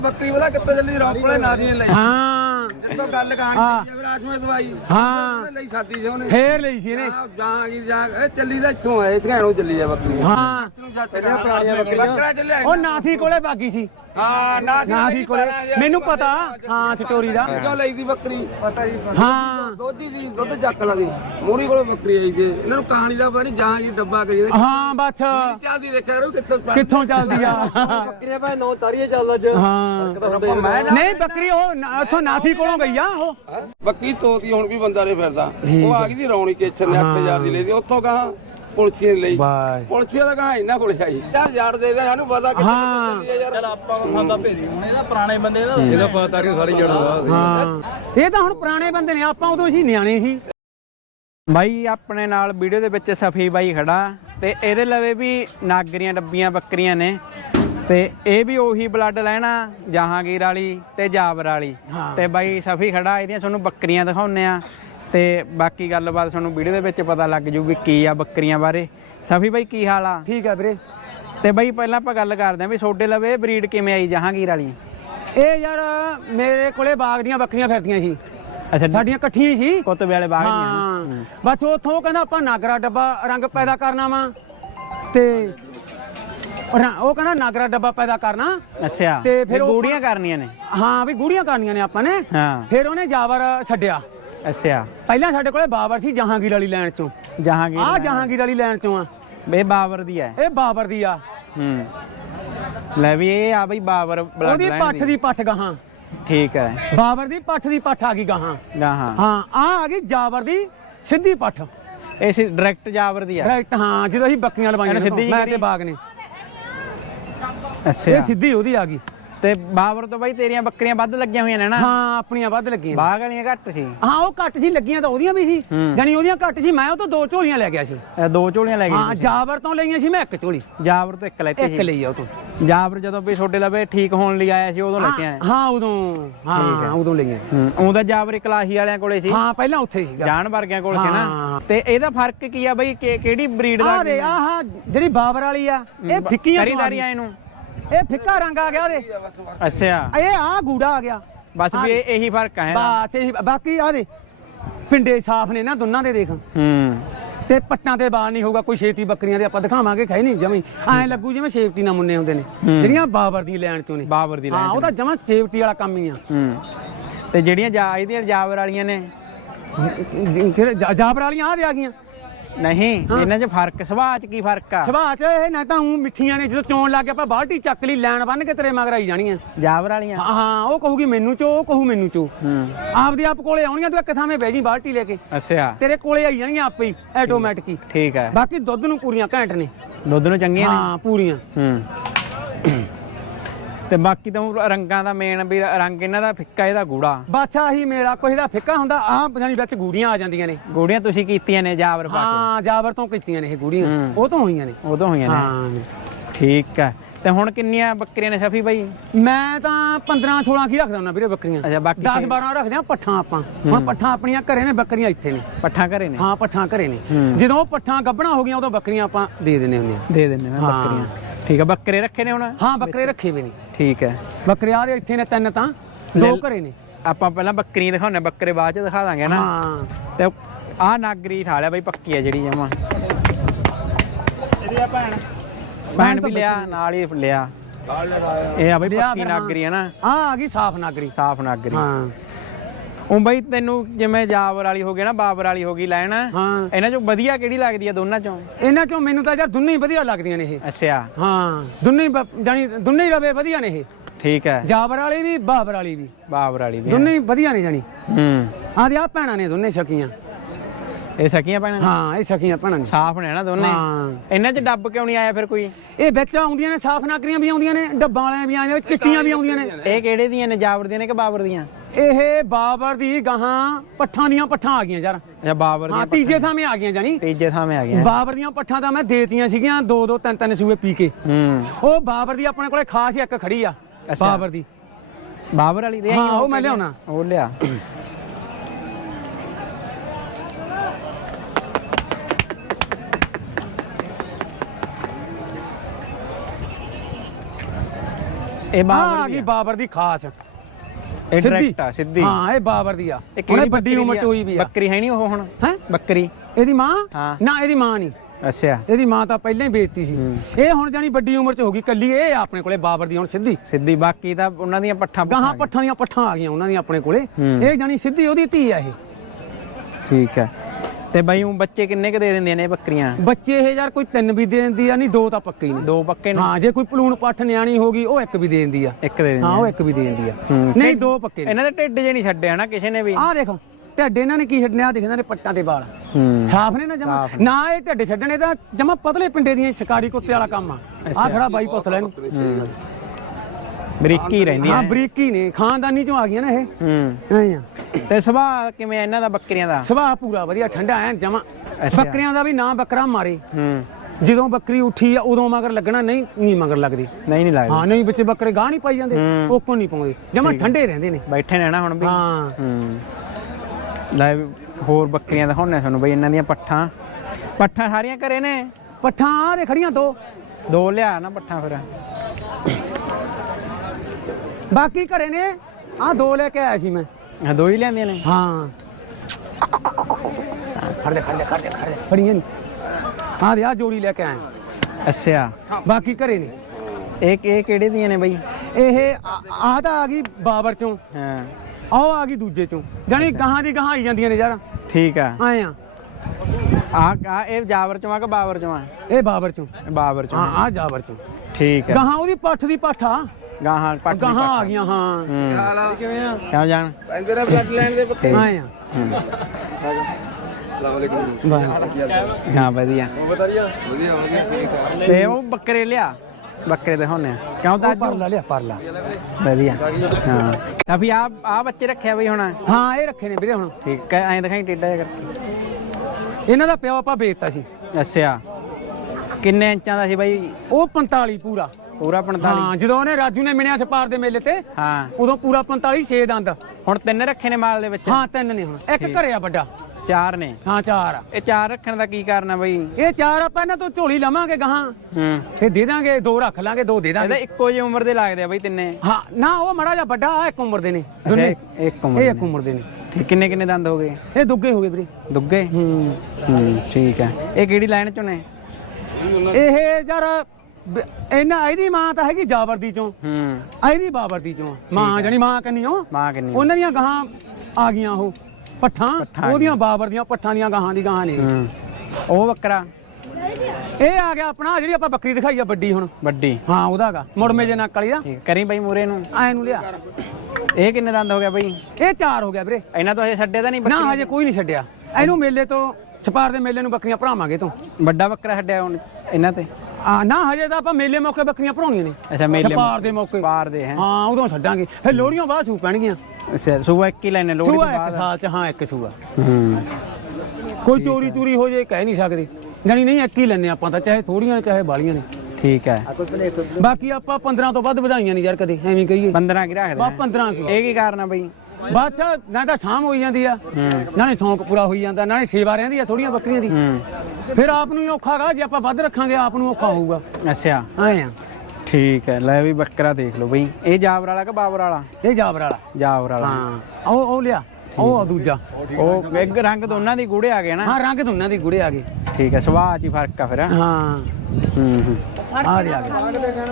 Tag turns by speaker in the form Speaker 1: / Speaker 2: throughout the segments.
Speaker 1: ਬੱਕਰੀ ਪਤਾ ਕਿੱਥੇ ਚੱਲੀ ਰੌਪਲੇ ਨਾਦੀਆਂ ਲਈ
Speaker 2: ਹਾਂ
Speaker 1: ਜਿੱਦੋਂ ਗੱਲ ਕਹਾਣੀ ਅਗਰਾਜ ਮੈਂ ਦਵਾਈ
Speaker 2: ਹਾਂ
Speaker 1: ਲਈ ਸਾਦੀ ਸੀ ਉਹਨੇ
Speaker 2: ਫੇਰ ਲਈ ਸੀ ਇਹਨੇ
Speaker 1: ਜਾਂ ਇਹ ਚੱਲੀ ਦਾ ਇੱਥੋਂ ਆਏ ਝਾਣੋਂ ਚੱਲੀ ਜਾ ਬੱਕਰੀ
Speaker 2: ਹਾਂ
Speaker 1: ਪੁਰਾਣੀਆਂ ਬੱਕਰੀਆਂ ਬੱਕਰਾ ਚੱਲਿਆ
Speaker 2: ਉਹ ਨਾਥੀ ਕੋਲੇ ਬਾਗੀ ਸੀ
Speaker 1: ਹਾਂ
Speaker 2: ਨਾਥੀ ਕੋਲੇ ਮੈਨੂੰ ਪਤਾ ਹਾਂ ਚਟੋਰੀ ਦਾ
Speaker 1: ਕਿਉਂ ਲਈ ਦੀ ਬੱਕਰੀ ਪਤਾ ਜੀ
Speaker 2: ਹਾਂ
Speaker 1: ਦੋਧੀ ਦੀ ਦੁੱਧ ਚੱਕ ਲਾਦੀ ਮੋੜੀ ਕੋਲ ਬੱਕਰੀ ਆਈ ਸੀ ਇਹਨਾਂ ਨੂੰ ਕਹਾਣੀ ਦਾ ਪਤਾ ਨਹੀਂ ਜਾਂ ਜੀ ਡੱਬਾ ਕਰੀ
Speaker 2: ਹਾਂ ਬਸ
Speaker 1: ਚੱਲਦੀ ਦੇਖਿਆ ਕਰੋ
Speaker 2: ਕਿੱਥੋਂ ਚੱਲਦੀ ਆ
Speaker 1: ਬੱਕਰੀਆਂ ਭਾਵੇਂ 9 ਤਾਰੀਏ ਚੱਲਦਾ ਅੱਜ
Speaker 2: ਹਾਂ ਨਹੀਂ ਬੱਕਰੀ ਉਹ ਉੱਥੋਂ ਨਾਥੀ ਕੋਲੋਂ ਗਈ ਆ ਉਹ
Speaker 1: ਬੱਕਰੀ ਤੋਤੀ ਹੁਣ ਵੀ ਬੰਦਾ ਨੇ ਫਿਰਦਾ ਉਹ ਆ ਗਈ ਦੀ ਰੌਣੀ ਕੇਛਰ ਨੇ 8000 ਦੀ ਲਈ ਦੀ ਉੱਥੋਂ ਕਹਾ ਪੁਲਸੀਏ ਲਈ ਪੁਲਸੀਏ ਦਾ ਕਹਾ ਇਹਨਾਂ ਕੋਲ ਆਈ ਯਾਰ ਦੇ ਦੇ ਸਾਨੂੰ ਪਤਾ ਕਿੱਥੇ ਚੱਲੀ ਆ ਯਾਰ ਆਪਾਂ ਖਾਂਦਾ ਭੇਰੀ ਹੁਣ ਇਹਦਾ ਪੁਰਾਣੇ ਬੰਦੇ ਦਾ ਇਹਦਾ ਪਤਾ ਕਿ ਸਾਰੀ ਜੜਦਾ
Speaker 2: ਹਾਂ ਇਹ ਤਾਂ ਹੁਣ ਪੁਰਾਣੇ ਬੰਦੇ ਨੇ ਆਪਾਂ ਉਦੋਂ ਅਸੀਂ ਨਿਆਣੇ ਸੀ
Speaker 3: ਬਾਈ ਆਪਣੇ ਨਾਲ ਵੀਡੀਓ ਦੇ ਵਿੱਚ ਸਫੀ ਬਾਈ ਖੜਾ ਤੇ ਇਹਦੇ ਲਵੇ ਵੀ ਨਾਗਰੀਆਂ ਡੱਬੀਆਂ ਬੱਕਰੀਆਂ ਨੇ ਤੇ ਇਹ ਵੀ ਉਹੀ ਬਲੱਡ ਲੈਣਾ ਜਹਾਂਗੀਰ ਵਾਲੀ ਤੇ ਜਾਬਰ ਵਾਲੀ ਤੇ ਬਾਈ ਸਫੀ ਖੜਾ ਇਹਦੀਆਂ ਤੁਹਾਨੂੰ ਬੱਕਰੀਆਂ ਦਿਖਾਉਂਦੇ ਆ ਤੇ ਬਾਕੀ ਗੱਲਬਾਤ ਤੁਹਾਨੂੰ ਵੀਡੀਓ ਦੇ ਵਿੱਚ ਪਤਾ ਲੱਗ ਜੂ ਵੀ ਕੀ ਆ ਬੱਕਰੀਆਂ ਬਾਰੇ। ਸਫੀ ਬਾਈ ਕੀ ਹਾਲ ਆ?
Speaker 2: ਠੀਕ ਆ ਵੀਰੇ।
Speaker 3: ਤੇ ਬਾਈ ਪਹਿਲਾਂ ਆਪਾਂ ਗੱਲ ਕਰਦੇ ਆਂ ਵੀ ਤੁਹਾਡੇ ਲਵੇ ਬਰੀਡ ਕਿਵੇਂ ਆਈ ਜਹਾਂਗੀਰ ਵਾਲੀ?
Speaker 2: ਇਹ ਯਾਰ ਮੇਰੇ ਕੋਲੇ ਬਾਗ ਦੀਆਂ ਬੱਕਰੀਆਂ ਫਿਰਦੀਆਂ ਸੀ
Speaker 3: ਅੱਛਾ
Speaker 2: ਸਾਡੀਆਂ ਇਕੱਠੀਆਂ ਸੀ
Speaker 3: ਕੁੱਤਬੇ ਵਾਲੇ ਬਾਗ ਦੀਆਂ
Speaker 2: ਹਾਂ ਬਸ ਉੱਥੋਂ ਕਹਿੰਦਾ ਆਪਾਂ ਨਾਗਰਾ ਡੱਬਾ ਰੰਗ ਪੈਦਾ ਕਰਨਾ ਵਾ ਤੇ ਉਹ ਕਹਿੰਦਾ ਨਾਗਰਾ ਡੱਬਾ ਪੈਦਾ ਕਰਨਾ
Speaker 3: ਅੱਛਾ
Speaker 2: ਤੇ ਫਿਰ
Speaker 3: ਗੂੜੀਆਂ ਕਰਨੀਆਂ ਨੇ
Speaker 2: ਹਾਂ ਵੀ ਗੂੜੀਆਂ ਕਰਨੀਆਂ ਨੇ ਆਪਾਂ ਨੇ
Speaker 3: ਹਾਂ
Speaker 2: ਫਿਰ ਉਹਨੇ ਜਾਵਰ ਛੱਡਿਆ
Speaker 3: ਅੱਛਾ
Speaker 2: ਪਹਿਲਾਂ ਸਾਡੇ ਕੋਲੇ ਬਾਬਰ ਸੀ ਜਹਾਂਗੀਰ ਵਾਲੀ ਲੈਣ ਚੋਂ ਜਹਾਂਗੀਰ ਵਾਲੀ ਲੈਣ ਚੋਂ ਆ
Speaker 3: ਇਹ ਬਾਬਰ ਦੀ ਹੈ
Speaker 2: ਇਹ ਬਾਬਰ ਦੀ ਆ
Speaker 3: ਲੈ ਵੀ ਇਹ ਆ ਬਈ ਬਾਬਰ
Speaker 2: ਉਹਦੀ ਪੱਠ ਦੀ ਪੱਠ ਗਾਹਾਂ
Speaker 3: ਠੀਕ ਹੈ
Speaker 2: ਬਾਬਰ ਦੀ ਪੱਠ ਦੀ ਪੱਠ ਆ ਗਈ ਗਾਹਾਂ ਹਾਂ ਆ ਗਈ ਜਾਬਰ ਦੀ ਸਿੱਧੀ ਪੱਠ
Speaker 3: ਇਹ ਡਾਇਰੈਕਟ ਜਾਬਰ ਦੀ ਆ
Speaker 2: ਡਾਇਰੈਕਟ ਹਾਂ ਜਦੋਂ ਅਸੀਂ ਬੱਕਰੀਆਂ ਲਵਾਈਆਂ ਮੈਂ ਤੇ ਬਾਗ ਨੇ
Speaker 3: ਅੱਛਾ
Speaker 2: ਇਹ ਸਿੱਧੀ ਉਹਦੀ ਆ ਗਈ
Speaker 3: ਤੇ ਬਾਬਰ ਤੋਂ ਬਾਈ ਤੇਰੀਆਂ ਬੱਕਰੀਆਂ ਵੱਧ ਲੱਗੀਆਂ ਹੋਈਆਂ ਨੇ ਨਾ?
Speaker 2: ਹਾਂ ਆਪਣੀਆਂ ਵੱਧ ਲੱਗੀਆਂ
Speaker 3: ਬਾਗ ਵਾਲੀਆਂ ਘੱਟ ਸੀ।
Speaker 2: ਹਾਂ ਉਹ ਘੱਟ ਸੀ ਲੱਗੀਆਂ ਤਾਂ ਉਹਦੀਆਂ ਵੀ ਸੀ ਜਾਨੀ ਉਹਦੀਆਂ ਘੱਟ ਸੀ ਮੈਂ ਉਹ ਤੋਂ 2 ਝੋਲੀਆਂ ਲੈ ਗਿਆ ਸੀ।
Speaker 3: 2 ਝੋਲੀਆਂ ਲੈ ਗਏ?
Speaker 2: ਹਾਂ ਜਾਬਰ ਤੋਂ ਲਈਆਂ ਸੀ ਮੈਂ 1 ਝੋਲੀ।
Speaker 3: ਜਾਬਰ ਤੋਂ 1 ਲੈਤੀ ਸੀ?
Speaker 2: 1 ਲਈ ਆ ਉਹ ਤੋਂ।
Speaker 3: ਜਾਬਰ ਜਦੋਂ ਵੀ ਛੋਡੇ ਲਵੇ ਠੀਕ ਹੋਣ ਲਈ ਆਇਆ ਸੀ ਉਦੋਂ ਲੈਤੀਆਂ?
Speaker 2: ਹਾਂ ਉਦੋਂ ਹਾਂ ਉਦੋਂ ਲਈਆਂ।
Speaker 3: ਉਹਦਾ ਜਾਬਰ ਕਲਾਹੀ ਵਾਲਿਆਂ ਕੋਲੇ ਸੀ?
Speaker 2: ਹਾਂ ਪਹਿਲਾਂ ਉੱਥੇ ਸੀਗਾ
Speaker 3: ਜਾਨ ਵਰਗਿਆਂ ਕੋਲ ਸੀ ਨਾ। ਤੇ ਇਹਦਾ ਫਰਕ ਕੀ ਆ ਬਈ ਕਿਹੜੀ ਬਰੀਡ ਦਾ?
Speaker 2: ਆਹ ਜਿਹੜੀ ਬਾਬਰ ਵਾਲੀ ਆ ਇਹ ਫਿੱਕੀਆਂ
Speaker 3: ਖਰੀਦਾਰੀਆਂ ਇਹਨੂੰ
Speaker 2: ਇਹ ਫਿੱਕਾ ਰੰਗ ਆ ਗਿਆ ਉਹਦੇ।
Speaker 3: ਅੱਛਾ
Speaker 2: ਇਹ ਆ ਗੂੜਾ ਆ ਗਿਆ
Speaker 3: ਬਸ ਵੀ ਇਹੀ ਫਰਕ ਹੈ
Speaker 2: ਬਸ ਇਹੀ ਬਾਕੀ ਆ ਦੇ ਪਿੰਡੇ ਸਾਫ਼ ਨੇ ਨਾ ਦੋਨਾਂ ਦੇ ਦੇਖ ਤੇ ਪੱਟਾਂ ਤੇ ਬਾਲ ਨਹੀਂ ਹੋਊਗਾ ਕੋਈ ਛੇਤੀ ਬੱਕਰੀਆਂ ਦੇ ਆਪਾਂ ਦਿਖਾਵਾਂਗੇ ਖਾਈ ਨਹੀਂ ਜਮੀ ਐ ਲੱਗੂ ਜਿਵੇਂ ਸੇਫਟੀ ਨਾਲ ਮੁੰਨੇ ਹੁੰਦੇ ਨੇ ਜਿਹੜੀਆਂ ਬਾਬਰ ਦੀ ਲੈਣ ਚੋਂ ਨੇ।
Speaker 3: ਬਾਬਰ ਦੀ ਲੈਣ
Speaker 2: ਹਾਂ ਉਹ ਤਾਂ ਜਮਾ ਸੇਫਟੀ ਵਾਲਾ ਕੰਮ ਹੀ ਆ।
Speaker 3: ਤੇ ਜਿਹੜੀਆਂ ਇਹਦੀਆਂ ਜਾਬਰ ਵਾਲੀਆਂ ਨੇ
Speaker 2: ਜਾਬਰ ਵਾਲੀਆਂ ਆ ਦੇ ਆ ਗਈਆਂ
Speaker 3: ਨਹੀਂ ਇਹਨਾਂ 'ਚ ਫਰਕ ਸੁਭਾਅ 'ਚ ਕੀ ਫਰਕ ਆ?
Speaker 2: ਸੁਭਾਅ 'ਚ ਇਹ ਨਾ ਤਾਂ ਉਹ ਮਿੱਠੀਆਂ ਨੇ ਜਦੋਂ ਚੋਣ ਲੱਗ ਗਿਆ ਆਪਾਂ ਬਾਲਟੀ ਚੱਕ ਲਈ ਲੈਣ ਬੰਨ ਕੇ ਤੇਰੇ ਮਗਰ ਆਈ ਜਾਣੀਆਂ
Speaker 3: ਜਾਬਰ ਵਾਲੀਆਂ।
Speaker 2: ਹਾਂ ਉਹ ਕਹੂਗੀ ਮੈਨੂੰ ਚੋ ਉਹ ਕਹੂ ਮੈਨੂੰ ਚੋ ਆਪਦੀ ਆਪ ਕੋਲੇ ਆਉਣੀਆਂ ਤੂੰ ਇੱਕ ਥਾਵੇਂ ਬਹਿ ਜੀ ਬਾਲਟੀ ਲੈ ਕੇ।
Speaker 3: ਅੱਛਾ
Speaker 2: ਤੇਰੇ ਕੋਲੇ ਆਈ ਜਾਣੀਆਂ ਆਪੇ ਹੀ ਆਟੋਮੈਟਿਕ ਹੀ।
Speaker 3: ਠੀਕ ਹੈ
Speaker 2: ਬਾਕੀ ਦੁੱਧ ਨੂੰ ਪੂਰੀਆਂ ਘੈਂਟ ਨੇ
Speaker 3: ਦੁੱਧ ਨੂੰ ਚੰਗੀਆਂ ਨੇ
Speaker 2: ਹਾਂ ਪੂਰੀਆਂ।
Speaker 3: ਤੇ ਬਾਕੀ ਤਾਂ ਰੰਗਾਂ ਦਾ ਮੇਨ ਵੀ ਰੰਗ ਇਹਨਾਂ ਦਾ ਫਿੱਕਾ ਇਹਦਾ ਗੂੜਾ
Speaker 2: ਬਾਦਸ਼ਾਹ ਹੀ ਮੇਰਾ ਕੋਈ ਦਾ ਫਿੱਕਾ ਹੁੰਦਾ ਆਹ ਜਾਨੀ ਵਿੱਚ ਗੂੜੀਆਂ ਆ ਜਾਂਦੀਆਂ ਨੇ।
Speaker 3: ਗੂੜੀਆਂ ਤੁਸੀਂ ਕੀਤੀਆਂ ਨੇ ਜਾਬਰ ਪਾ ਕੇ?
Speaker 2: ਹਾਂ ਜਾਬਰ ਤੋਂ ਕੀਤੀਆਂ ਨੇ ਇਹ ਗੂੜੀਆਂ ਉਹ ਤੋਂ ਹੋਈਆਂ ਨੇ।
Speaker 3: ਉਹ ਤੋਂ ਹੋਈਆਂ ਨੇ ਠੀਕ ਹੈ। ਤੇ ਹੁਣ ਕਿੰਨੀਆਂ ਬੱਕਰੀਆਂ ਨੇ ਸਫੀ ਬਾਈ?
Speaker 2: ਮੈਂ ਤਾਂ 15-16 ਕੀ ਰੱਖਦਾ ਹੁੰਦਾ ਵੀਰੇ ਬੱਕਰੀਆਂ।
Speaker 3: ਅੱਛਾ ਬਾਕੀ
Speaker 2: 10-12 ਰੱਖਦੇ ਆ ਪੱਠਾਂ ਆਪਾਂ। ਹੁਣ ਪੱਠਾਂ ਆਪਣੀਆਂ ਘਰੇ ਨੇ ਬੱਕਰੀਆਂ ਇੱਥੇ ਨੇ।
Speaker 3: ਪੱਠਾਂ ਘਰੇ ਨੇ?
Speaker 2: ਹਾਂ ਪੱਠਾਂ ਘਰੇ ਨੇ। ਜਦੋਂ ਉਹ ਪੱਠਾਂ ਗੱਭਣਾ ਹੋ ਗਈਆਂ ਉਦੋਂ ਬੱਕਰੀਆਂ ਆਪਾਂ ਦੇ ਦਿੰਦੇ ਹੁੰਦੇ ਆ।
Speaker 3: ਦੇ ਦਿੰਦੇ ਨੇ ਬੱਕਰੀਆਂ? ਠੀਕ ਹੈ ਬੱਕਰੇ ਰੱਖੇ ਨੇ ਹੁਣ?
Speaker 2: ਹਾਂ ਬੱਕਰੇ ਰੱਖੇ ਵੀ ਨੇ।
Speaker 3: ਠੀਕ ਹੈ
Speaker 2: ਬੱਕਰੇ ਆ ਦੇ ਇੱਥੇ ਨੇ 3 ਤਾਂ 2 ਘਰੇ ਨੇ।
Speaker 3: ਆਪਾਂ ਪਹਿਲਾਂ ਬੱਕਰੀਆਂ ਦਿਖਾਉਂਦੇ ਬੱਕਰੇ ਬਾਅਦ ਚ ਦਿਖਾ ਦਾਂਗੇ ਨਾ।
Speaker 2: ਹਾਂ
Speaker 3: ਤੇ ਆਹ ਨਾਗਰੀ ਠਾ ਲਿਆ ਬਾਈ ਪੱਕੀ ਆ ਜਿਹੜੀ ਜਮਾ ਇਹਦੀ ਆ ਭੈਣ ਵੀ ਲਿਆ ਨਾਲ ਹੀ ਲਿਆ। ਇਹ ਆ ਬਈ ਪੱਕੀ ਨਾਗਰੀ ਹੈ ਨਾ?
Speaker 2: ਆ ਗਈ ਸਾਫ਼ ਨਾਗਰੀ।
Speaker 3: ਸਾਫ਼ ਨਾਗਰੀ
Speaker 2: ਹਾਂ
Speaker 3: ਉਹ ਬਈ ਤੈਨੂੰ ਜਿਵੇਂ ਜਾਬਰ ਵਾਲੀ ਹੋ ਗਈ ਨਾ ਬਾਬਰ ਵਾਲੀ ਹੋ ਗਈ ਲੈਣ ਇਹਨਾਂ ਚੋਂ ਵਧੀਆ ਕਿਹੜੀ ਲੱਗਦੀ ਆ ਦੋਨਾਂ ਚੋਂ?
Speaker 2: ਇਹਨਾਂ ਚੋਂ ਮੈਨੂੰ ਤਾਂ ਯਾਰ ਦੋਨੇ ਹੀ ਵਧੀਆ ਲੱਗਦੀਆਂ ਨੇ ਇਹ।
Speaker 3: ਅੱਛਾ
Speaker 2: ਹਾਂ ਦੋਨੇ ਜਾਨੀ ਦੋਨੇ ਹੀ ਰਵੇ ਵਧੀਆ ਨੇ ਇਹ।
Speaker 3: ਠੀਕ ਹੈ
Speaker 2: ਜਾਬਰ ਵਾਲੀ ਵੀ ਬਾਬਰ ਵਾਲੀ ਵੀ।
Speaker 3: ਬਾਬਰ ਵਾਲੀ ਵੀ
Speaker 2: ਦੋਨੇ ਹੀ ਵਧੀਆ ਨੇ ਜਾਨੀ। ਆ ਦੇ ਆ ਭੈਣਾਂ ਨੇ ਦੋਨੇ ਸਕੀਆਂ।
Speaker 3: ਇਹ ਸਕੀਆਂ ਭੈਣਾਂ?
Speaker 2: ਹਾਂ ਇਹ ਸਕੀਆਂ ਭੈਣਾਂ ਨੇ।
Speaker 3: ਸਾਫ਼ ਨੇ ਨਾ ਦੋਨੇ?
Speaker 2: ਹਾਂ
Speaker 3: ਇਹਨਾਂ 'ਚ ਡੱਬ ਕਿਉਂ ਨਹੀਂ ਆਇਆ ਫਿਰ ਕੋਈ?
Speaker 2: ਇਹ ਵਿੱਚ ਆਉਂਦੀਆਂ ਨੇ ਸਾਫ਼ ਨਾਗਰੀਆਂ ਵੀ ਆਉਂਦੀਆਂ ਨੇ ਡੱਬਾਂ ਵਾਲੀਆਂ ਵੀ ਆਉਂਦੀਆਂ ਚਿੱਟੀਆਂ ਵੀ ਆਉਂਦੀਆਂ ਨੇ।
Speaker 3: ਇਹ ਕਿਹੜੇ ਦੀਆਂ ਨੇ ਜਾਬਰ ਦੀਆਂ ਨੇ ਕਿ ਬਾਬਰ ਦੀਆਂ?
Speaker 2: ਇਹ ਬਾਬਰ ਦੀ ਗਾਹਾਂ ਪੱਠਾਂ ਦੀਆਂ ਪੱਠਾਂ ਆ ਗਈਆਂ ਯਾਰ।
Speaker 3: ਅੱਛਾ ਬਾਬਰ ਦੀਆਂ?
Speaker 2: ਹਾਂ ਤੀਜੇ ਥਾਵੇਂ ਆ ਗਈਆਂ ਜਾਨੀ।
Speaker 3: ਤੀਜੇ ਥਾਵੇਂ ਆ ਗਈਆਂ।
Speaker 2: ਬਾਬਰ ਦੀਆਂ ਪੱਠਾਂ ਤਾਂ ਮੈਂ ਦੇਤੀਆਂ ਸੀਗੀਆਂ 2-2 3-3 ਸੂਏ ਪੀ ਕੇ। ਉਹ ਬਾਬਰ ਦੀ ਆਪਣੇ ਕੋਲੇ ਖਾਸ ਇੱਕ ਖੜੀ ਆ ਬਾਬਰ ਦੀ।
Speaker 3: ਬਾਬਰ ਵਾਲੀ ਦੇ?
Speaker 2: ਹਾਂ ਉਹ ਮੈਂ ਲਿਆਉਣਾ।
Speaker 3: ਉਹ ਲਿਆ। ਇਹ
Speaker 2: ਆ
Speaker 3: ਬਾਬਰ
Speaker 2: ਗਈ ਬਾਬਰ ਦੀ ਖਾਸ
Speaker 3: ਇਹ ਡਾਇਰੈਕਟ ਆ ਸਿੱਧੀ।
Speaker 2: ਹਾਂ ਇਹ ਬਾਬਰ ਦੀ ਆ
Speaker 3: ਇਹ
Speaker 2: ਉਹਨੇ
Speaker 3: ਕਿਹੜੀ
Speaker 2: ਵੱਡੀ ਉਮਰ ਚ ਹੋਈ ਵੀ ਆ।
Speaker 3: ਬੱਕਰੀ ਹੈ ਨਹੀਂ ਉਹ ਹੁਣ
Speaker 2: ਹੈ
Speaker 3: ਬੱਕਰੀ
Speaker 2: ਇਹਦੀ ਮਾਂ
Speaker 3: ਹਾਂ।
Speaker 2: ਨਾ ਇਹਦੀ ਮਾਂ ਨਹੀਂ,
Speaker 3: ਅੱਛਾ
Speaker 2: ਇਹਦੀ ਮਾਂ ਤਾਂ ਪਹਿਲਾਂ ਹੀ ਵੇਚਤੀ ਸੀ। ਇਹ ਹੁਣ ਜਾਨੀ ਵੱਡੀ ਉਮਰ ਚ ਹੋ ਗਈ ਕੱਲੀ, ਇਹ ਆਪਣੇ ਕੋਲੇ ਬਾਬਰ ਦੀ ਹੁਣ ਸਿੱਧੀ।
Speaker 3: ਸਿੱਧੀ ਬਾਕੀ ਤਾਂ ਉਹਨਾਂ ਦੀਆਂ ਪੱਠਾਂ
Speaker 2: ਗਾਹਾਂ ਪੱਠਾਂ ਦੀਆਂ ਪੱਠਾਂ ਆ ਗਈਆਂ ਉਹਨਾਂ ਦੀਆਂ ਆਪਣੇ ਕੋਲੇ। ਇਹ ਜਾਨੀ ਸਿੱਧੀ ਉਹਦੀ ਧੀ ਆ ਇਹ।
Speaker 3: ਠੀਕ ਹੈ। ਤੇ ਬਾਈ ਉਹ ਬੱਚੇ ਕਿੰਨੇ ਕ ਦੇ ਦਿੰਦੀਆਂ ਨੇ ਇਹ ਬੱਕਰੀਆਂ?
Speaker 2: ਬੱਚੇ ਇਹ ਯਾਰ ਕੋਈ 3 ਵੀ ਦੇ ਦਿੰਦੀ ਆ, ਨਹੀਂ 2 ਤਾਂ ਪੱਕੇ ਹੀ ਨੇ।
Speaker 3: 2 ਪੱਕੇ ਨੇ?
Speaker 2: ਹਾਂ ਜੇ ਕੋਈ ਪਲੂਣ ਪੱਠ ਨਿਆਣੀ ਹੋ ਗਈ ਉਹ 1 ਵੀ ਦੇ ਦਿੰਦੀ ਆ।
Speaker 3: 1 ਦੇ ਦਿੰਦੀ
Speaker 2: ਹਾਂ ਉਹ 1 ਵੀ ਦੇ ਦਿੰਦੀ ਆ। ਨਹੀਂ 2 ਪੱਕੇ ਨੇ।
Speaker 3: ਇਹਨਾਂ ਦੇ ਢਿੱਡ ਜੇ ਨਹੀਂ ਛੱਡਿਆ ਨਾ ਕਿਸੇ ਨੇ ਵੀ।
Speaker 2: ਆਹ ਦੇਖੋ ਢਿੱਡ ਇਹਨਾਂ ਨੇ ਕੀ ਛੱਡਣੇ, ਆ ਦਿਖਦੇ ਨੇ ਪੱਟਾਂ ਦੇ ਵਾਲ ਸਾਫ਼ ਨੇ ਨਾ ਜਮਾ। ਨਾ ਇਹ ਢਿੱਡ ਛੱਡਣੇ ਤਾਂ ਜਮਾ ਪਤਲੇ ਪਿੰਡੇ ਦੀਆਂ ਸ਼ਿਕਾਰੀ ਕੁੱਤੇ ਵਾਲਾ ਕੰਮ ਆ। ਆ ਖੜਾ ਬਾਈ ਪੁੱਛ ਲੈ ਇਹਨੂੰ।
Speaker 3: ਬਰੀਕੀ ਰਹਿੰਦੀ
Speaker 2: ਹਾਂ ਬਰੀਕੀ ਨੇ, ਖਾਨਦਾਨੀ ਚੋਂ ਆ ਗਈਆਂ ਨਾ ਇਹ। ਐਂ ਆ।
Speaker 3: ਤੇ ਸੁਭਾਅ ਕਿਵੇਂ ਇਹਨਾਂ ਦਾ ਬੱਕਰੀਆਂ ਦਾ?
Speaker 2: ਸੁਭਾਅ ਪੂਰਾ ਵਧੀਆ ਠੰਡਾ ਐ ਜਮਾ। ਬੱਕਰੀਆਂ ਦਾ ਵੀ ਨਾ ਬੱਕਰਾ ਮਾਰੇ। ਜਦੋਂ ਬੱਕਰੀ ਉੱਠੀ ਆ ਉਦੋਂ ਮਗਰ ਲੱਗਣਾ, ਨਹੀਂ ਮਗਰ ਲੱਗਦੀ।
Speaker 3: ਨਹੀਂ ਲੱਗਦੀ।
Speaker 2: ਹਾਂ ਨਹੀਂ ਵਿੱਚ ਬੱਕਰੇ ਗਾਹ ਨਹੀਂ ਪਾਈ ਜਾਂਦੇ, ਕੋਕੋ ਨਹੀਂ ਪਾਉਂਦੇ, ਜਮਾ ਠੰਡੇ ਰਹਿੰਦੇ ਨੇ।
Speaker 3: ਬੈਠੇ ਨੇ ਨਾ ਹੁਣ ਵੀ।
Speaker 2: ਹਾਂ
Speaker 3: ਲੈ ਹੋਰ ਬੱਕਰੀਆਂ ਦਿਖਾਉਣੇ ਤੁਹਾਨੂੰ ਬਈ, ਇਹਨਾਂ ਦੀਆਂ ਪੱਠਾਂ ਸਾਰੀਆਂ ਘਰੇ ਨੇ?
Speaker 2: ਪੱਠਾਂ ਆ ਦੇ ਖੜੀਆਂ
Speaker 3: 2 ਲਿਆ ਨਾ ਪੱਠਾਂ ਫਿਰ।
Speaker 2: ਬਾਕੀ ਘਰੇ ਨੇ। ਆ 2 ਲੈ ਕੇ ਆਇਆ ਸੀ ਮੈਂ।
Speaker 3: 2 ਹੀ ਲਿਆਂਦੀਆਂ ਨੇ?
Speaker 2: ਹਾਂ ਖੜ ਦੇ ਫੜੀਆਂ ਨੀ। ਆ ਦੇ ਆ ਜੋੜੀ ਲੈ ਕੇ ਆਇਆ।
Speaker 3: ਅੱਛਾ
Speaker 2: ਬਾਕੀ ਘਰੇ ਨੇ।
Speaker 3: ਇਹ ਕਿਹੜੇ ਦੀਆਂ ਨੇ ਬਈ?
Speaker 2: ਇਹ ਆ ਤਾਂ ਆ ਗਈ ਬਾਬਰ ਚੋਂ,
Speaker 3: ਹਾਂ
Speaker 2: ਆਹ ਆ ਗਈ ਦੂਜੇ ਚੋਂ, ਜਾਨੀ ਗਾਹਾਂ ਦੀ ਗਾਹਾਂ ਆਈ ਜਾਂਦੀਆਂ ਨੇ ਯਾਰ।
Speaker 3: ਠੀਕ ਆ।
Speaker 2: ਆਏ ਆ
Speaker 3: ਆ ਇਹ ਜਾਬਰ ਚੋਂ ਆ ਕਿ ਬਾਬਰ ਚੋਂ ਆ?
Speaker 2: ਇਹ ਬਾਬਰ ਚੋਂ।
Speaker 3: ਬਾਬਰ ਚੋਂ।
Speaker 2: ਹਾਂ ਆ ਜਾਬਰ ਚੋਂ।
Speaker 3: ਠੀਕ ਹੈ।
Speaker 2: ਗਾਹਾਂ ਉਹਦੀ ਪੱਠ ਦੀ ਪੱਠਾ
Speaker 3: ਗਾਹਾਂ ਪੱਠ
Speaker 2: ਗਾਹਾਂ ਆ ਗਈਆਂ। ਹਾਂ
Speaker 1: ਕਿਵੇਂ ਆ?
Speaker 3: ਕਿਉਂ ਜਾਣ
Speaker 1: ਪੈਂਦੇ ਨੇ ਬਲੱਡ ਲੈਣ ਦੇ ਪੱਤੇ।
Speaker 2: ਆਏ ਆ।
Speaker 1: ਅਸਲਾਮ ਅਲੈਕੁਮ।
Speaker 3: ਹਾਂ ਵਧੀਆ
Speaker 1: ਵਧੀਆ ਠੀਕ ਆ।
Speaker 3: ਤੇ ਉਹ ਬੱਕਰੇ ਲਿਆ, ਬੱਕਰੇ ਦਿਖਾਉਣੇ ਆ। ਕਿਉਂ ਤਾਂ
Speaker 2: ਪਰਲਾ ਲਿਆ ਪਰਲਾ।
Speaker 3: ਵਧੀਆ। ਹਾਂ ਤਾਂ ਵੀ ਆ ਬੱਚੇ ਰੱਖਿਆ ਬਈ ਹੁਣ?
Speaker 2: ਹਾਂ ਇਹ ਰੱਖੇ ਨੇ ਵੀਰੇ ਹੁਣ।
Speaker 3: ਠੀਕ ਹੈ। ਐਂ ਦਿਖਾਈ ਟੇਡਾ ਜਿਹਾ ਕਰਕੇ।
Speaker 2: ਇਹਨਾਂ ਦਾ ਪਿਓ ਆਪਾਂ ਵੇਚਤਾ ਸੀ।
Speaker 3: ਅੱਛਾ ਕਿੰਨੇ ਇੰਚਾਂ ਦਾ ਸੀ ਬਾਈ?
Speaker 2: ਉਹ 45 ਪੂਰਾ।
Speaker 3: ਪੂਰਾ 45?
Speaker 2: ਹਾਂ ਜਦੋਂ ਉਹਨੇ ਰਾਜੂ ਨੇ ਮਿਣਿਆ ਛਪਾਰ ਦੇ ਮੇਲੇ ਤੇ,
Speaker 3: ਹਾਂ
Speaker 2: ਉਦੋਂ ਪੂਰਾ 45 6 ਦੰਦ।
Speaker 3: ਹੁਣ 3 ਰੱਖੇ ਨੇ ਮਾਲ ਦੇ ਵਿੱਚ?
Speaker 2: ਹਾਂ 3 ਨੇ ਹੁਣ। ਇੱਕ ਘਰੇ ਆ ਵੱਡਾ।
Speaker 3: 4 ਨੇ?
Speaker 2: ਹਾਂ 4 ਆ।
Speaker 3: ਇਹ 4 ਰੱਖਣ ਦਾ ਕੀ ਕਾਰਨ ਆ ਬਈ?
Speaker 2: ਇਹ 4 ਆਪਾਂ ਇਹਨਾਂ ਤੋਂ ਝੋਲੀ ਲਵਾਂਗੇ ਗਾਹਾਂ, ਫਿਰ ਦੇ ਦਾਂਗੇ। 2 ਰੱਖ ਲਾਂਗੇ, 2 ਦੇ ਦਾਂਗੇ।
Speaker 3: ਇਹਦਾ ਇੱਕੋ ਜਿਹੀ ਉਮਰ ਦੇ ਲੱਗਦੇ ਆ ਬਈ ਤਿੰਨੇ?
Speaker 2: ਹਾਂ ਨਾ ਉਹ ਮੜਾ ਜਿਹਾ ਵੱਡਾ ਆ, ਇੱਕ ਉਮਰ ਦੇ ਨੇ ਦੋਨੇ।
Speaker 3: ਇੱਕ ਉਮਰ?
Speaker 2: ਇਹ ਇੱਕ ਉਮਰ ਦੇ ਨੇ।
Speaker 3: ਠੀਕ। ਕਿੰਨੇ ਦੰਦ ਹੋ ਗਏ?
Speaker 2: ਇਹ ਦੁੱਗੇ ਹੋ ਗਏ ਵੀਰੇ।
Speaker 3: ਦੁੱਗੇ? ਠੀਕ ਹੈ। ਇਹ ਕਿਹੜੀ ਲਾਈਨ ਚੋਂ ਨੇ?
Speaker 2: ਇਹ ਯਾਰ ਇਹਦੀ ਮਾਂ ਤਾਂ ਹੈਗੀ ਜਾਵਰਦੀ ਚੋਂ, ਇਹਦੀ ਬਾਬਰਦੀ ਚੋਂ ਮਾਂ, ਜਾਨੀ ਮਾਂ ਕੰਨੀਓ।
Speaker 3: ਮਾਂ ਕਿੰਨੀ?
Speaker 2: ਉਹਨਾਂ ਦੀਆਂ ਗਾਹਾਂ ਆ ਗਈਆਂ ਉਹ ਪੱਠਾਂ, ਉਹਦੀਆਂ ਬਾਬਰ ਦੀਆਂ ਪੱਠਾਂ ਦੀਆਂ ਗਾਹਾਂ ਦੀ ਗਾਹਾਂ ਨੇ।
Speaker 3: ਉਹ ਬੱਕਰਾ
Speaker 2: ਇਹ ਆ ਗਿਆ ਆਪਣਾ, ਜਿਹੜੀ ਆਪਾਂ ਬੱਕਰੀ ਦਿਖਾਈ ਆ ਵੱਡੀ ਹੁਣ।
Speaker 3: ਵੱਡੀ?
Speaker 2: ਹਾਂ ਉਹਦਾਗਾ ਮੁੜਮੇ ਜੇ ਨੱਕ ਵਾਲੀ ਦਾ।
Speaker 3: ਕਰੀ ਬਾਈ ਮੂਰੇ ਨੂੰ
Speaker 2: ਐ ਨੂੰ ਲਿਆ।
Speaker 3: ਇਹ ਕਿੰਨੇ ਦੰਦ ਹੋ ਗਿਆ ਬਈ?
Speaker 2: ਇਹ 4 ਹੋ ਗਿਆ ਵੀਰੇ।
Speaker 3: ਇਹਨਾਂ ਤੋਂ ਹਜੇ ਛੱਡੇ ਤਾਂ ਨਹੀਂ?
Speaker 2: ਨਾ ਹਜੇ ਕੋਈ ਨਹੀਂ ਛੱਡਿਆ। ਇਹਨੂੰ ਮੇਲੇ ਤੋਂ, ਛਪਾਰ ਦੇ ਮੇਲੇ ਨੂੰ ਬੱਕਰੀਆਂ ਭਰਾਵਾਂਗੇ ਤੋਂ।
Speaker 3: ਵੱਡਾ ਬੱਕਰਾ ਛੱਡਿਆ ਹੁਣ ਇਹਨਾਂ ਤੇ?
Speaker 2: ਨਾ ਹਜੇ ਤਾਂ ਆਪਾਂ ਮੇਲੇ ਮੌਕੇ ਬੱਕਰੀਆਂ ਭਰਾਉਣੀਆਂ ਨੇ।
Speaker 3: ਅੱਛਾ ਮੇਲੇ
Speaker 2: ਛਪਾਰ ਦੇ ਮੌਕੇ।
Speaker 3: ਛਪਾਰ ਦੇ ਹੈ?
Speaker 2: ਹਾਂ ਉਦੋਂ ਛੱਡਾਂਗੇ, ਫਿਰ ਲੋਹੜੀਆਂ ਬਾਅਦ ਸੂ ਪੈਣਗੀਆਂ।
Speaker 3: ਅੱਛਾ ਸੂਆ ਇੱਕ ਹੀ ਲੈਣੇ? ਲੋਹੜੀ ਤੋਂ
Speaker 2: ਸੂਆ
Speaker 3: ਬਾਅਦ?
Speaker 2: ਇੱਕ ਸਾਲ ਚ। ਹਾਂ ਇੱਕ ਸੂਆ। ਕੋਈ ਚੋਰੀ ਹੋ ਜੇ ਕਹਿ ਨਹੀਂ ਸਕਦੇ, ਜਾਨੀ ਨਹੀਂ ਇੱਕ ਹੀ ਲੈਣੇ ਆਪਾਂ ਤਾਂ, ਚਾਹੇ ਥੋੜੀਆਂ ਨੇ ਚਾਹੇ ਬਾਲੀਆਂ ਨੇ।
Speaker 3: ਠੀਕ ਹੈ।
Speaker 2: ਬਾਕੀ ਆਪਾਂ 15 ਤੋਂ ਵੱਧ ਵਧਾਈਆਂ ਨਹੀਂ ਯਾਰ ਕਦੇ, ਐਵੇਂ ਕਹੀਏ।
Speaker 3: 15 ਕੀ ਰੱਖਦੇ?
Speaker 2: 15 ਕੀ।
Speaker 3: ਇਹ ਕੀ ਕਾਰਨ ਆ ਬਈ?
Speaker 2: ਬਾਦਸ਼ਾਹ ਨਾ ਤਾਂ ਸ਼ਾਮ ਹੋਈ ਜਾਂਦੀ ਆ, ਨਾਲੇ ਸ਼ੌਂਕ ਪੂਰਾ ਹੋਈ ਜਾਂਦਾ, ਨਾਲੇ ਸੇਵਾ ਰਹਿੰਦੀ ਆ ਥੋੜੀਆਂ ਬੱਕਰੀਆਂ ਦੀ। ਫਿਰ ਆਪ ਨੂੰ ਹੀ ਔਖਾ ਗਾ, ਜੇ ਆਪਾਂ ਵੱਧ ਰੱਖਾਂਗੇ ਆਪ ਨੂੰ ਔਖਾ ਹੋਊਗਾ।
Speaker 3: ਅੱਛਾ
Speaker 2: ਐਂ ਆ।
Speaker 3: ਠੀਕ ਹੈ। ਲੈ ਵੀ ਬੱਕਰਾ ਦੇਖ ਲਓ ਬਈ। ਇਹ ਜਾਬਰ ਵਾਲਾ ਕਿ ਬਾਬਰ ਵਾਲਾ?
Speaker 2: ਇਹ ਜਾਬਰ ਵਾਲਾ।
Speaker 3: ਜਾਬਰ ਵਾਲਾ।
Speaker 2: ਹਾਂ ਉਹ ਲਿਆ, ਉਹ ਦੂਜਾ।
Speaker 3: ਉਹ ਇੱਕ ਰੰਗ ਦੋਨਾਂ ਦੀ ਗੂੜੇ ਆ ਗਏ ਨਾ?
Speaker 2: ਹਾਂ ਰੰਗ ਦੋਨਾਂ ਦੀ ਗੂੜੇ ਆ ਗਏ।
Speaker 3: ਠੀਕ ਹੈ। ਸੁਭਾਅ 'ਚ ਹੀ ਫਰਕ ਆ ਫਿਰ?
Speaker 2: ਹਾਂ ਆ ਦੇ ਆ ਗਏ।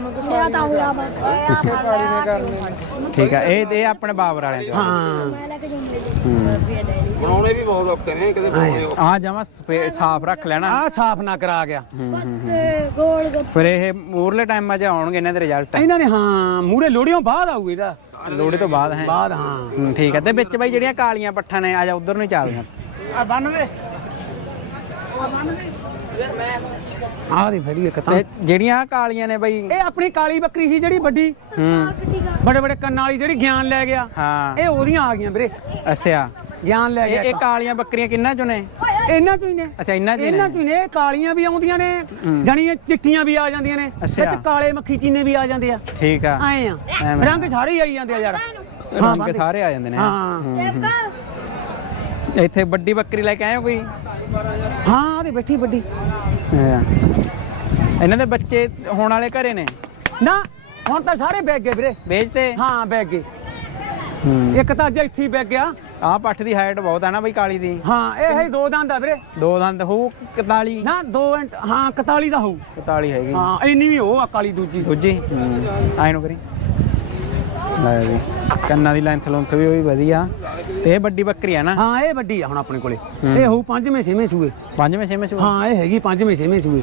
Speaker 3: ਠੀਕ ਹੈ। ਇਹ ਆਪਣੇ ਬਾਬਰ ਵਾਲਿਆਂ ਚੋਂ?
Speaker 2: ਹਾਂ
Speaker 1: ਬਣਾਉਣੇ ਵੀ ਬਹੁਤ ਔਖੇ ਨੇ, ਕਦੇ ਬਣਾਉਣੇ ਔਖੇ।
Speaker 3: ਆ ਜਮਾ ਸਾਫ਼ ਰੱਖ ਲੈਣਾ।
Speaker 2: ਆ ਸਾਫ਼ ਨਾ ਕਰਾ ਗਿਆ।
Speaker 3: ਫਿਰ ਇਹ ਮੂਰਲੇ ਟਾਈਮਾਂ 'ਚ ਆਉਣਗੇ ਇਹਨਾਂ ਦੇ ਰਿਜ਼ਲਟ?
Speaker 2: ਇਹਨਾਂ ਨੇ ਹਾਂ ਮੂਰੇ ਲੋੜੀਆਂ ਬਾਅਦ ਆਊ ਇਹਦਾ।
Speaker 3: ਲੋੜੇ ਤੋਂ ਬਾਅਦ ਹੈ?
Speaker 2: ਬਾਅਦ ਹਾਂ।
Speaker 3: ਠੀਕ ਹੈ। ਤੇ ਵਿੱਚ ਬਾਈ ਜਿਹੜੀਆਂ ਕਾਲੀਆਂ ਪੱਠਾਂ ਨੇ, ਆ ਜਾ ਉਧਰ ਨੂੰ ਚੱਲਦੀਆਂ।
Speaker 2: ਆ ਦੇ ਫੜੀ ਇੱਕ ਤਾਂ।
Speaker 3: ਤੇ ਜਿਹੜੀਆਂ ਕਾਲੀਆਂ ਨੇ ਬਾਈ?
Speaker 2: ਇਹ ਆਪਣੀ ਕਾਲੀ ਬੱਕਰੀ ਸੀ ਜਿਹੜੀ ਵੱਡੀ, ਬੜੇ ਬੜੇ ਕੰਨਾਂ ਵਾਲੀ, ਜਿਹੜੀ ਗਿਆਨ ਲੈ ਗਿਆ।
Speaker 3: ਹਾਂ
Speaker 2: ਇਹ ਉਹਦੀਆਂ ਆ ਗਈਆਂ ਵੀਰੇ।
Speaker 3: ਅੱਛਾ
Speaker 2: ਗਿਆਨ ਲੈ ਗਿਆ।
Speaker 3: ਇਹ ਕਾਲੀਆਂ ਬੱਕਰੀਆਂ ਕਿੰਨਾ ਚੋਂ ਨੇ?
Speaker 2: ਇਹਨਾਂ ਚੋਂ ਹੀ ਨੇ।
Speaker 3: ਅੱਛਾ ਇਹਨਾਂ ਚੋਂ
Speaker 2: ਇਹਨਾਂ ਚੋਂ ਹੀ ਨੇ। ਇਹ ਕਾਲੀਆਂ ਵੀ ਆਉਂਦੀਆਂ ਨੇ, ਜਾਨੀ ਚਿੱਟੀਆਂ ਵੀ ਆ ਜਾਂਦੀਆਂ ਨੇ, ਤੇ ਕਾਲੇ ਮੱਖੀ ਚੀਨੇ ਵੀ ਆ ਜਾਂਦੇ ਆ।
Speaker 3: ਠੀਕ ਆ।
Speaker 2: ਐ ਆ ਰੰਗ ਸਾਰੇ ਹੀ ਆਈ ਜਾਂਦੇ ਆ ਯਾਰ।
Speaker 3: ਰੰਗ ਸਾਰੇ ਆ ਜਾਂਦੇ ਨੇ।
Speaker 2: ਹਾਂ
Speaker 3: ਇੱਥੇ ਵੱਡੀ ਬੱਕਰੀ ਲੈ ਕੇ ਆਏ ਹੋ ਕੋਈ?
Speaker 2: ਹਾਂ ਉਹਦੇ ਬੈਠੀ ਵੱਡੀ।
Speaker 3: ਇਹਨਾਂ ਦੇ ਬੱਚੇ ਹੋਣ ਵਾਲੇ ਘਰੇ ਨੇ?
Speaker 2: ਨਾ ਹੁਣ ਤਾਂ ਸਾਰੇ ਬੈਗ ਗਏ ਵੀਰੇ
Speaker 3: ਵੇਚਤੇ
Speaker 2: ਹਾਂ ਬੈਗ ਗਏ ਇੱਕ ਤਾਂ ਅੱਜ ਇੱਥੇ ਹੀ ਬੈਗ ਗਿਆ
Speaker 3: ਆਹ ਪੱਠ ਦੀ ਹਾਈਟ ਬਹੁਤ ਆ ਨਾ ਬਈ ਕਾਲੀ ਦੀ
Speaker 2: ਹਾਂ ਇਹ ਹੀ 2 ਦੰਦ ਆ ਵੀਰੇ
Speaker 3: 2 ਦੰਦ ਹੋਊ 41
Speaker 2: ਨਾ 2 ਹਾਂ 41 ਦਾ ਹੋਊ
Speaker 3: 41 ਹੈਗੀ
Speaker 2: ਹਾਂ ਇੰਨੀ ਵੀ ਉਹ ਆ ਕਾਲੀ ਦੂਜੀ
Speaker 3: ਦੂਜੀ ਆਏ ਨੂੰ ਕਰੀ ਲੈ ਵੀ ਕੰਨਾਂ ਦੀ ਲੈਂਥ ਲੁੰਥ ਵੀ ਉਹ ਵੀ ਵਧੀਆ ਤੇ ਇਹ ਵੱਡੀ ਬੱਕਰੀ ਆ ਨਾ
Speaker 2: ਹਾਂ ਇਹ ਵੱਡੀ ਆ ਹੁਣ ਆਪਣੇ ਕੋਲੇ ਇਹ ਹੋਊ 5ਵੇਂ 6ਵੇਂ ਸੂਏ
Speaker 3: 5ਵੇਂ 6ਵੇਂ ਸੂਏ
Speaker 2: ਹਾਂ ਇਹ ਹੈਗੀ 5ਵੇਂ 6ਵੇਂ ਸੂਏ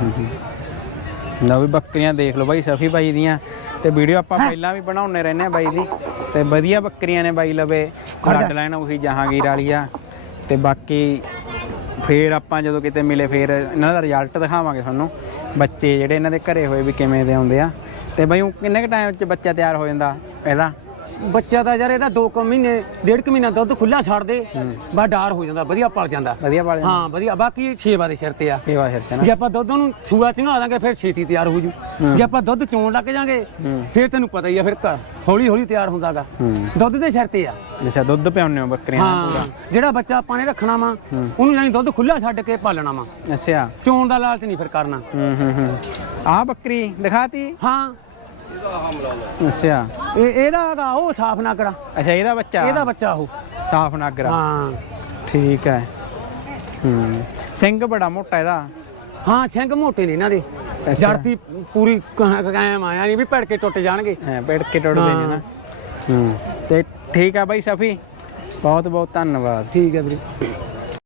Speaker 3: ਲਓ ਵੀ ਬੱਕਰੀਆਂ ਦੇਖ ਲਓ ਬਾਈ ਸਫੀ ਬਾਈ ਦੀਆਂ ਤੇ ਵੀਡੀਓ ਆਪਾਂ ਪਹਿਲਾਂ ਵੀ ਬਣਾਉਣੇ ਰਹਿੰਦੇ ਆ ਬਾਈ ਦੀ ਤੇ ਵਧੀਆ ਬੱਕਰੀਆਂ ਨੇ ਬਾਈ ਲਵੇ ਬਲੱਡ ਲਾਈਨ ਉਹੀ ਜਹਾਂਗੀਰ ਵਾਲੀ ਆ ਤੇ ਬਾਕੀ ਫੇਰ ਆਪਾਂ ਜਦੋਂ ਕਿਤੇ ਮਿਲੇ ਫੇਰ ਇਹਨਾਂ ਦਾ ਰਿਜ਼ਲਟ ਦਿਖਾਵਾਂਗੇ ਤੁਹਾਨੂੰ ਬੱਚੇ ਜਿਹੜੇ ਇਹਨਾਂ ਦੇ ਘਰੇ ਹੋਏ ਵੀ ਕਿਵੇਂ ਦੇ ਆਉਂਦੇ ਆ ਤੇ ਬਾਈ ਕਿੰਨੇ ਕ ਟਾਈਮ 'ਚ ਬੱਚਾ ਤਿਆਰ ਹੋ ਜਾਂਦਾ ਇਹਦਾ
Speaker 2: ਬੱਚਾ ਤਾਂ ਯਾਰ ਇਹਦਾ 2 ਮਹੀਨੇ 1.5 ਮਹੀਨਾ ਦੁੱਧ ਖੁੱਲਾ ਛੱਡ ਦੇ ਬਾ ਡਾਰ ਹੋ ਜਾਂਦਾ ਵਧੀਆ ਪਲ ਜਾਂਦਾ
Speaker 3: ਵਧੀਆ ਪਲ ਜਾਂਦਾ
Speaker 2: ਹਾਂ ਵਧੀਆ ਬਾਕੀ ਸੇਵਾ ਦੇ ਸਿਰ ਤੇ ਆ
Speaker 3: ਸੇਵਾ ਸਿਰ ਤੇ ਨਾ
Speaker 2: ਜੇ ਆਪਾਂ ਦੁੱਧ ਨੂੰ ਛੂਆ ਚੰਗਾ ਦਾਂਗੇ ਫਿਰ ਛੇਤੀ ਤਿਆਰ ਹੋ ਜੂ ਜੇ ਆਪਾਂ ਦੁੱਧ ਚੋਣ ਲੱਗ ਜਾਾਂਗੇ ਫਿਰ ਤੈਨੂੰ ਪਤਾ ਹੀ ਆ ਫਿਰ ਹੌਲੀ ਹੌਲੀ ਤਿਆਰ ਹੁੰਦਾਗਾ ਦੁੱਧ ਦੇ ਸਿਰ ਤੇ ਆ
Speaker 3: ਅੱਛਾ ਦੁੱਧ ਪਿਆਉਂਦੇ ਹੋ ਬੱਕਰੀਆਂ ਦਾ ਪੂਰਾ
Speaker 2: ਜਿਹੜਾ ਬੱਚਾ ਆਪਾਂ ਨੇ ਰੱਖਣਾ ਵਾ ਉਹਨੂੰ ਜਾਨੀ ਦੁੱਧ ਖੁੱਲਾ ਛੱਡ ਕੇ ਪਾਲਣਾ ਵਾ
Speaker 3: ਅੱਛਾ
Speaker 2: ਚੋਣ ਦਾ ਲਾਲਚ ਨਹੀਂ ਫਿਰ ਕਰਨਾ
Speaker 3: ਆਹ ਬੱਕਰੀ ਦਿਖਾਤੀ
Speaker 2: ਹਾਂ
Speaker 3: ਅੱਛਾ
Speaker 2: ਇਹਦਾ ਉਹ ਸਾਫ ਨਾਗਰਾ
Speaker 3: ਅੱਛਾ ਇਹਦਾ ਬੱਚਾ ਉਹ ਸਾਫ ਨਾਗਰਾ
Speaker 2: ਹਾਂ
Speaker 3: ਠੀਕ ਹੈ ਸਿੰਘ ਬੜਾ ਮੋਟਾ ਇਹਦਾ
Speaker 2: ਹਾਂ ਸਿੰਘ ਮੋਟੇ ਨੇ ਇਹਨਾਂ ਦੇ ਜੜਤੀ ਪੂਰੀ ਕਾਇਮ ਆਇਆ ਨਹੀਂ ਵੀ ਭੜ ਕੇ ਟੁੱਟ ਜਾਣਗੇ
Speaker 3: ਭੜ ਕੇ ਟੁੱਟਦੇ ਨੇ ਨਾ ਤੇ ਠੀਕ ਆ ਬਾਈ ਸਫੀ ਬਹੁਤ ਬਹੁਤ ਧੰਨਵਾਦ
Speaker 2: ਠੀਕ ਹੈ ਵੀਰੇ